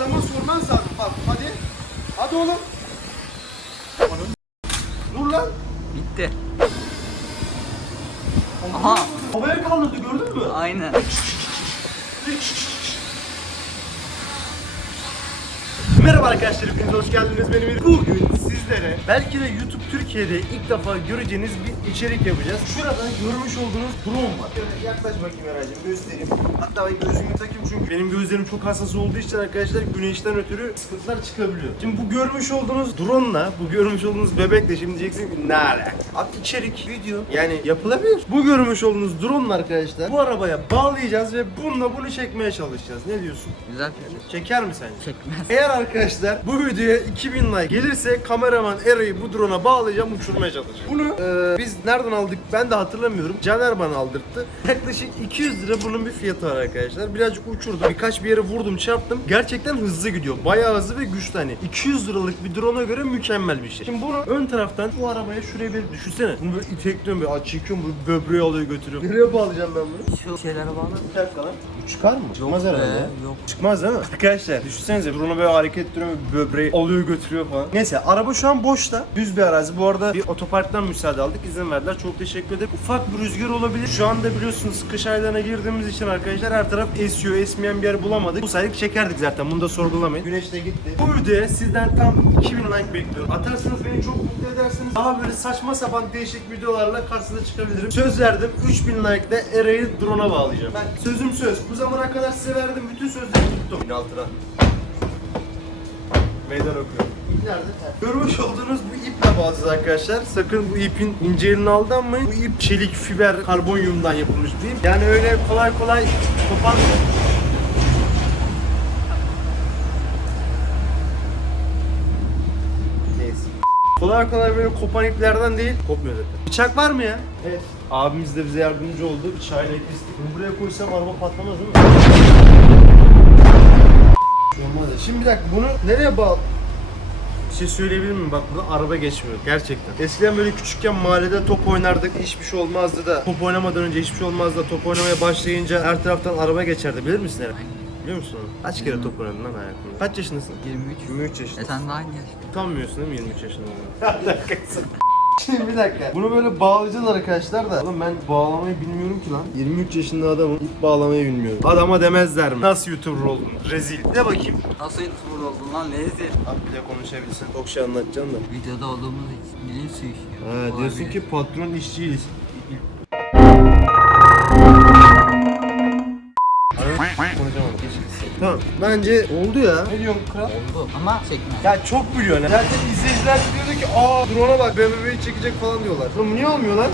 Adama sorman lazım. Bak hadi. Hadi oğlum. Oğlum. Dur lan. Bitti. Aha. Havaya kaldırdı gördün mü? Aynen. Merhaba arkadaşlar, hepiniz hoş geldiniz benim bir Bugün sizlere belki de YouTube Türkiye'de ilk defa göreceğiniz bir içerik yapacağız. Şurada görmüş olduğunuz drone var. Şöyle yaklaş bakayım Eraycığım, göstereyim. Hatta ben gözlüğümü takayım çünkü benim gözlerim çok hassas olduğu için arkadaşlar güneşten ötürü sıkıntılar çıkabiliyor. Şimdi bu görmüş olduğunuz drone'la, bu görmüş olduğunuz bebekle şimdi diyeceksin ki ne alaka? Abi içerik, video yani yapılabilir. Bu görmüş olduğunuz drone'la arkadaşlar bu arabaya bağlayacağız ve bununla bunu çekmeye çalışacağız. Ne diyorsun? Güzel fikir. Çeker mi sence? Çekmez. Eğer arkadaşlar bu videoya 2000 like gelirse kameraman Eray'ı bu drone'a bağlayacağım uçurmaya çalışacağım. Bunu e, biz nereden aldık ben de hatırlamıyorum. Caner bana aldırttı. Yaklaşık 200 lira bunun bir fiyatı var arkadaşlar. Birazcık uçurdum. Birkaç bir yere vurdum çarptım. Gerçekten hızlı gidiyor. Bayağı hızlı ve güçlü hani. 200 liralık bir drone'a göre mükemmel bir şey. Şimdi bunu ön taraftan bu arabaya şuraya bir düşünsene. Bunu böyle itekliyorum böyle çekiyorum böyle böbreği alıyor götürüyorum. Nereye bağlayacağım ben bunu? Şu şeylere bağlı. Bir dakika lan. Bu çıkar mı? Çıkmaz herhalde. Yok. Çıkmaz değil mi? Arkadaşlar düşünsenize drone'u böyle hareket ettiriyor böbreği alıyor götürüyor falan. Neyse araba şu an boşta. Düz bir arazi. Bu arada bir otoparktan müsaade aldık. izin verdiler. Çok teşekkür ederim. Ufak bir rüzgar olabilir. Şu anda biliyorsunuz kış aylarına girdiğimiz için arkadaşlar her taraf esiyor. Esmeyen bir yer bulamadık. Bu sayede çekerdik zaten. Bunu da sorgulamayın. Güneş de gitti. Bu videoya sizden tam 2000 like bekliyorum. Atarsanız beni çok mutlu edersiniz. Daha böyle saçma sapan değişik videolarla karşınıza çıkabilirim. Söz verdim. 3000 like'da Eray'ı drone'a bağlayacağım. Ben sözüm söz. Bu zamana kadar size verdim. Bütün sözleri tuttum. Altına. Meydan okuyorum. İp nerede? Görmüş olduğunuz bu iple bağlayacağız arkadaşlar. Sakın bu ipin inceliğine aldanmayın. Bu ip çelik, fiber, karbonyumdan yapılmış bir ip. Yani öyle kolay kolay koparmıyor. Neyse. Kolay kolay böyle kopan iplerden değil. Kopmuyor zaten. Bıçak var mı ya? Evet. Abimiz de bize yardımcı oldu. Bıçağıyla kestik. Bunu buraya koysam araba patlamaz değil mi? Şey olmaz ya. Şimdi bir dakika bunu nereye bağlı? Bir şey söyleyebilir miyim? Bak burada araba geçmiyor gerçekten. Eskiden böyle küçükken mahallede top oynardık. Hiçbir şey olmazdı da. Top oynamadan önce hiçbir şey olmazdı da. Top oynamaya başlayınca her taraftan araba geçerdi. Bilir misin Eren? Biliyor musun onu? Kaç kere top oynadın lan hayatında? Kaç yaşındasın? 23. 23 yaşındasın. E sen de aynı yaşta. Utanmıyorsun değil mi 23 yaşında olduğunu? Şimdi bir dakika. Bunu böyle bağlayacağız arkadaşlar da. Oğlum ben bağlamayı bilmiyorum ki lan. 23 yaşında adamım. İp bağlamayı bilmiyorum. Adama demezler mi? Nasıl YouTuber oldun? Rezil. De bakayım. Nasıl YouTuber oldun lan Lezi? Abi bir de konuşabilsin. Çok şey anlatacaksın da. Videoda olduğumuz için su işiyor. Ha, diyorsun ki patron işçiyiz. Tamam. Bence oldu ya. Ne diyorsun kral? Oldu ama çekmez. Ya çok biliyorsun. Zaten izleyiciler de diyordu ki aa drone'a bak BMW'yi çekecek falan diyorlar. Oğlum niye olmuyor lan?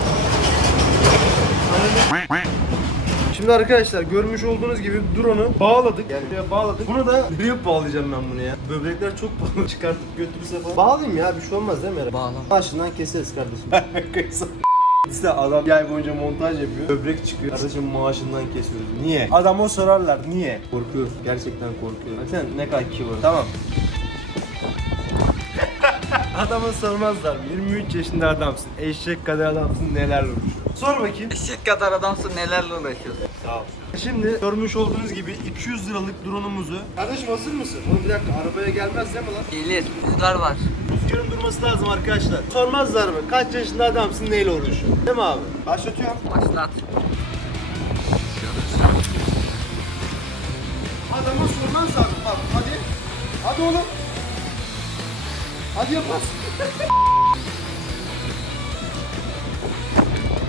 Şimdi arkadaşlar görmüş olduğunuz gibi drone'u bağladık. Yani buraya bağladık. Bunu da büyük bağlayacağım ben bunu ya. Böbrekler çok pahalı çıkartıp götürürse falan. Bağlayayım ya bir şey olmaz değil mi? Eren? Bağla. Başından keseriz kardeşim. İşte adam bir ay boyunca montaj yapıyor. Böbrek çıkıyor. Kardeşim maaşından kesiyoruz. Niye? Adama sorarlar niye? Korkuyor. Gerçekten korkuyor. Sen ne kadar kibar. Tamam. Adama sormazlar mı? 23 yaşında adamsın. Eşek kadar adamsın neler uğraşıyor. Sor bakayım. Eşek kadar adamsın nelerle uğraşıyorsun. Sağ ol. Şimdi görmüş olduğunuz gibi 200 liralık drone'umuzu. Kardeşim hazır mısın? Oğlum bir dakika arabaya gelmez değil mi lan? Gelir. Rüzgar var. Rüzgarın durması lazım arkadaşlar. Sormazlar mı? Kaç yaşında adamsın neyle uğraşıyorsun? Değil mi abi? Başlatıyorum. Başlat. Adama sorman lazım. Bak hadi. Hadi oğlum. Hadi yaparsın.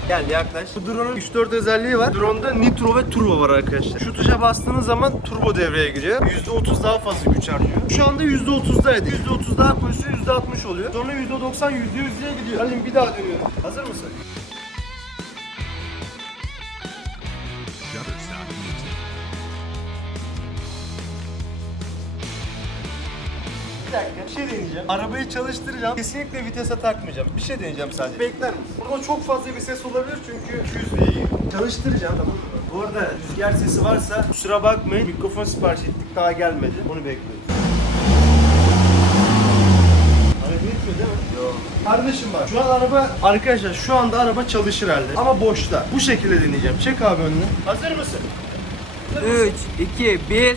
Gel yaklaş. Bu drone'un 3-4 özelliği var. Drone'da nitro ve turbo var arkadaşlar. Şu tuşa bastığınız zaman turbo devreye giriyor. %30 daha fazla güç harcıyor. Şu anda %30'daydı. %30 daha koysa %60 oluyor. Sonra %90 %100'ye gidiyor. Hadi bir daha dönüyorum. Hazır mısın? Bir dakika bir şey deneyeceğim. Arabayı çalıştıracağım. Kesinlikle vitese takmayacağım. Bir şey deneyeceğim sadece. Bekler misin? Burada çok fazla bir ses olabilir çünkü 200 diye geliyor. Çalıştıracağım tamam mı? Bu arada rüzgar sesi varsa kusura bakmayın. Mikrofon sipariş ettik daha gelmedi. Onu bekliyoruz. Hareket etmiyor değil mi? Yok. Kardeşim bak şu an araba arkadaşlar şu anda araba çalışır halde ama boşta. Bu şekilde deneyeceğim. Çek abi önüne. Hazır mısın? 3, 2, 1.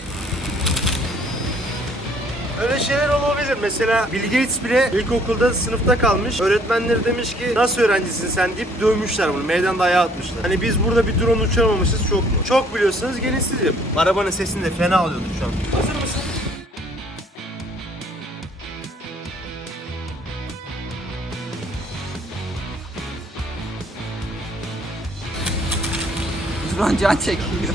Öyle şeyler olabilir. Mesela Bill Gates bile ilkokulda sınıfta kalmış. Öğretmenleri demiş ki nasıl öğrencisin sen deyip dövmüşler bunu. Meydanda ayağa atmışlar. Hani biz burada bir drone uçuramamışız çok mu? Çok biliyorsanız gelin siz yapın. Arabanın sesini de fena alıyordu şu an. Hazır mısın? Drone can çekiyor.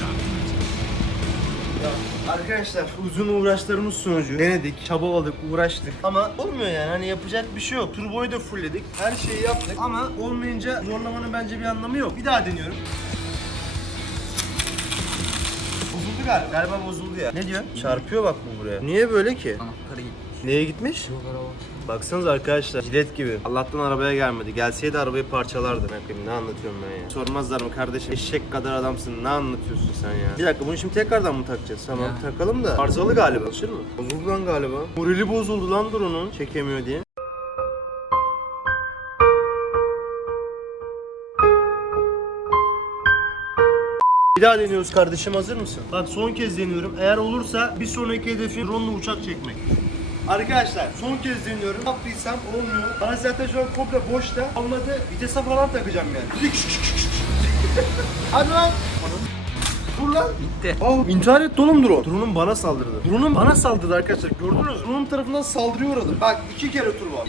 Arkadaşlar uzun uğraşlarımız sonucu denedik, çabaladık, uğraştık ama olmuyor yani hani yapacak bir şey yok. Turboyu da fullledik, her şeyi yaptık ama olmayınca zorlamanın bence bir anlamı yok. Bir daha deniyorum. Bozuldu galiba. Galiba bozuldu ya. Ne diyorsun? Çarpıyor bak bu buraya. Niye böyle ki? Anahtarı gitmiş. Neye gitmiş? Yollara bak. Baksanıza arkadaşlar jilet gibi. Allah'tan arabaya gelmedi. Gelseydi arabayı parçalardı. Ne yapayım ne anlatıyorum ben ya. Sormazlar mı kardeşim eşek kadar adamsın ne anlatıyorsun sen ya. Bir dakika bunu şimdi tekrardan mı takacağız? Tamam Ya. takalım da. Arızalı galiba. Çalışır mı? Bozuldu lan galiba. Morali bozuldu lan dur onun. Çekemiyor diye. Bir daha deniyoruz kardeşim hazır mısın? Bak son kez deniyorum. Eğer olursa bir sonraki hedefim drone uçak çekmek. Arkadaşlar son kez deniyorum. Yaptıysam olmuyor. Bana zaten şu an komple boşta. Olmadı vitese falan takacağım yani. Hadi lan. Dur lan. Bitti. Oh, intihar etti oğlum drone. Drone'un bana saldırdı. Drone'un bana saldırdı arkadaşlar. Gördünüz mü? Drone'un tarafından saldırıyor orada. Bak iki kere tur var.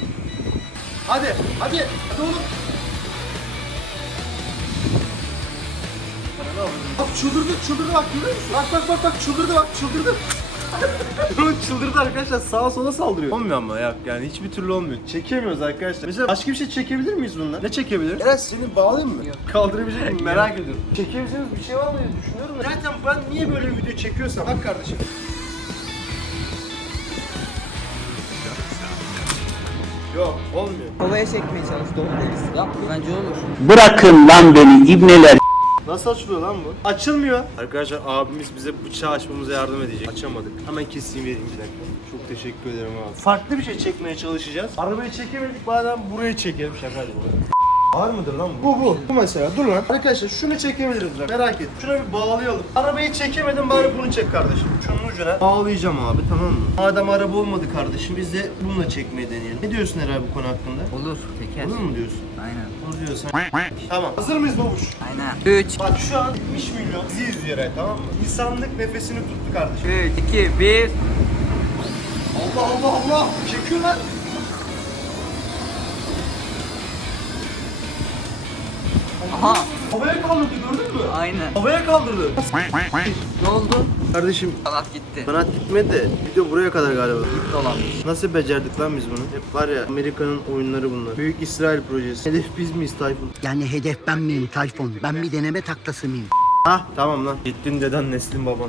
Hadi, hadi. Hadi oğlum. Bak çıldırdı, çıldırdı bak görüyor musun? Bak bak bak bak çıldırdı bak çıldırdı. Drone çıldırdı arkadaşlar sağa sola saldırıyor. Olmuyor ama yok yani hiçbir türlü olmuyor. Çekemiyoruz arkadaşlar. Mesela başka bir şey çekebilir miyiz bununla? Ne çekebiliriz? Eres seni bağlayayım mı? Yok. Kaldırabilecek miyim? Merak ediyorum. Çekebileceğimiz bir şey var mı diye düşünüyorum. da. Zaten ben niye böyle video çekiyorsam. Bak kardeşim. Yok olmuyor. Kovaya çekmeye çalıştı onu deriz. Yap bence olur. Bırakın lan beni ibneler. Nasıl açılıyor lan bu? Açılmıyor. Arkadaşlar abimiz bize bıçağı açmamıza yardım edecek. Açamadık. Hemen keseyim vereyim bir dakika. Çok teşekkür ederim abi. Farklı bir şey çekmeye çalışacağız. Arabayı çekemedik bazen burayı çekelim şaka gibi. Var mıdır lan bu? Bu bu. Bu mesela. Dur lan. Arkadaşlar şunu çekebiliriz bak. Merak et. Şuna bir bağlayalım. Arabayı çekemedim bari bunu çek kardeşim. Şunun ucuna bağlayacağım abi tamam mı? Madem araba olmadı kardeşim biz de bununla çekmeyi deneyelim. Ne diyorsun Eray bu konu hakkında? Olur. Teker. Olur mu diyorsun? Aynen. Olur diyorsan. tamam. Hazır mıyız babuş? Aynen. 3, Bak şu an 70 milyon bizi izliyor tamam mı? İnsanlık nefesini tuttu kardeşim. 3, 2, 1. Allah Allah Allah! Çekiyor lan! Aha. Havaya kaldırdı gördün mü? Aynen. Havaya kaldırdı. Ne oldu? Kardeşim Kanat gitti. kanat gitmedi de video buraya kadar galiba. Gitti olanmış. Nasıl becerdik lan biz bunu? Hep var ya Amerika'nın oyunları bunlar. Büyük İsrail projesi. Hedef biz miyiz Tayfun? Yani hedef ben miyim Tayfun? Ben bir deneme taklası mıyım? Hah tamam lan. Gittin deden neslin baban.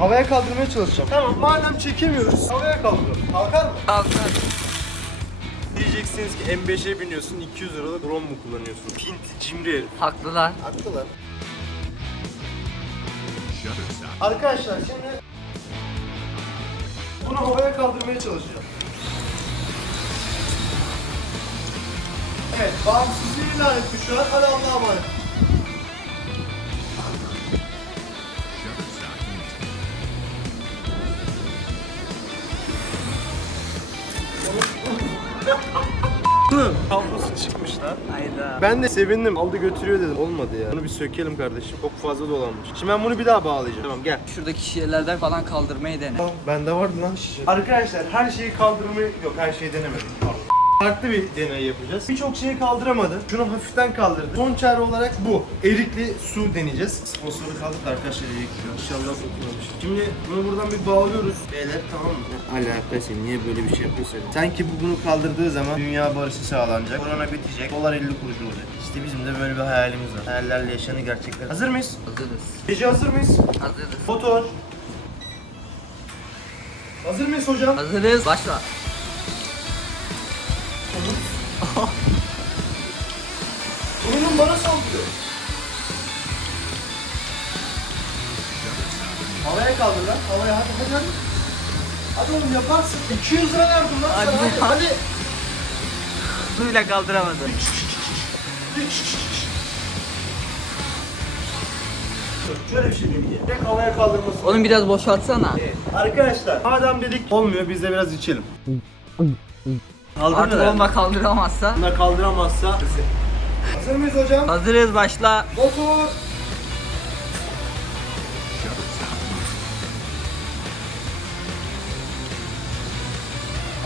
Havaya kaldırmaya çalışacağım. Tamam madem çekemiyoruz havaya kaldıralım. Kalkar mı? Kalk kalk. Diyeceksiniz ki M5'e biniyorsun 200 liralık drone mu kullanıyorsun? Pint, cimri herif. Haklılar. Haklılar. Arkadaşlar şimdi bunu havaya kaldırmaya çalışacağım. Evet, bağımsızlığı ilan etmiş şu an. Hadi Allah'a emanet. Hayda. Ben de sevindim. Aldı götürüyor dedim. Olmadı ya. Bunu bir sökelim kardeşim. Çok fazla dolanmış. Şimdi ben bunu bir daha bağlayacağım. Tamam gel. Şuradaki şişelerden falan kaldırmayı dene. Tamam bende vardı lan şişe. Arkadaşlar her şeyi kaldırmayı... Yok her şeyi denemedim. Farklı bir deney yapacağız. Birçok şeyi kaldıramadı. Şunu hafiften kaldırdı. Son çare olarak bu. Erikli su deneyeceğiz. Sponsoru kaldık arkadaşlar erikli. İnşallah kokmamış. Şimdi bunu buradan bir bağlıyoruz. Beyler tamam mı? Alakası niye böyle bir şey yapıyorsun? Sanki bu bunu kaldırdığı zaman dünya barışı sağlanacak. Korona bitecek. Dolar 50 kuruş olacak. İşte bizim de böyle bir hayalimiz var. Hayallerle yaşanı gerçekler. Hazır mıyız? Hazırız. Gece hazır mıyız? Hazırız. Motor. Hazır mıyız hocam? Hazırız. Başla. Oyunun bana saldırıyor. Havaya kaldır lan. Havaya hadi hadi hadi. Hadi oğlum yaparsın. 200 lira verdim lan Hadi sana. Hadi. hadi. Suyla kaldıramadı. 啊 아, Şöyle bir şey deneyeceğim. Tek havaya kaldırması. Onu biraz boşaltsana. Arkadaşlar madem dedik olmuyor biz de biraz içelim. Artık Kaldırın bomba kaldıramazsa. Bunlar kaldıramazsa. Hazır mıyız hocam? Hazırız başla. Motor.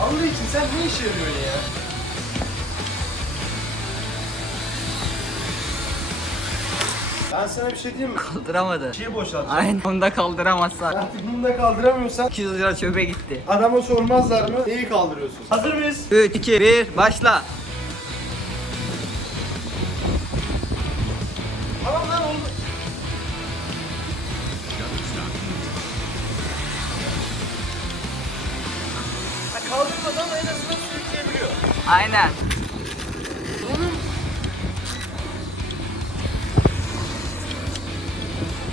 Allah için sen ne işe yarıyorsun ya? Ben sana bir şey diyeyim mi? Kaldıramadı. Şeyi boşaltacağım. Aynen onu da kaldıramazsak. Artık bunu da kaldıramıyorsan 200 lira çöpe gitti. adama sormazlar mı? Neyi kaldırıyorsun? Hazır mıyız? 3, 2, 1 başla. Ama en azından sürükleyebiliyor. Aynen.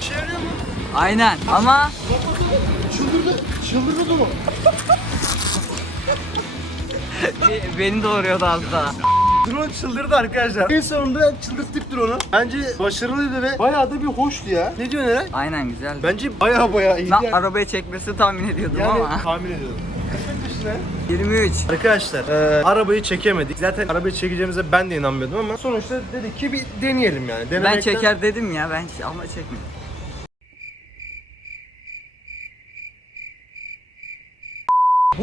İşe yarıyor mu? Aynen ama Çıldırdı. Çıldırdı mu? be- beni doğuruyordu az daha. Drone çıldırdı arkadaşlar. En sonunda çıldırttık drone'u. Bence başarılıydı ve bayağı da bir hoştu ya. Ne diyorsun Eray? Aynen güzel. Bence bayağı bayağı iyiydi. Ben yani. arabayı çekmesi tahmin ediyordum yani ama. tahmin ediyordum. Yaşında? 23. Arkadaşlar e, arabayı çekemedik. Zaten arabayı çekeceğimize ben de inanmıyordum ama sonuçta dedik ki bir deneyelim yani. Ben Denemekten- çeker dedim ya ben ama çekmedim.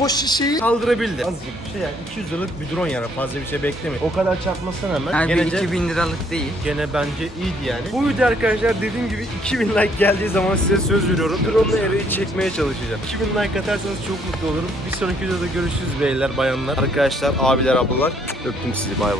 Boş şişeyi kaldırabildi. Azıcık bir şey yani 200 liralık bir drone yani fazla bir şey beklemeyin. O kadar çarpmasına rağmen Yani gene, bir de- 2000 liralık değil. gene bence iyiydi yani. Bu video arkadaşlar dediğim gibi 2000 like geldiği zaman size söz veriyorum. Drone'la Eray'ı çekmeye çalışacağım. 2000 like atarsanız çok mutlu olurum. Bir sonraki videoda görüşürüz beyler, bayanlar, arkadaşlar, abiler, ablalar. Öptüm sizi. Bay bay.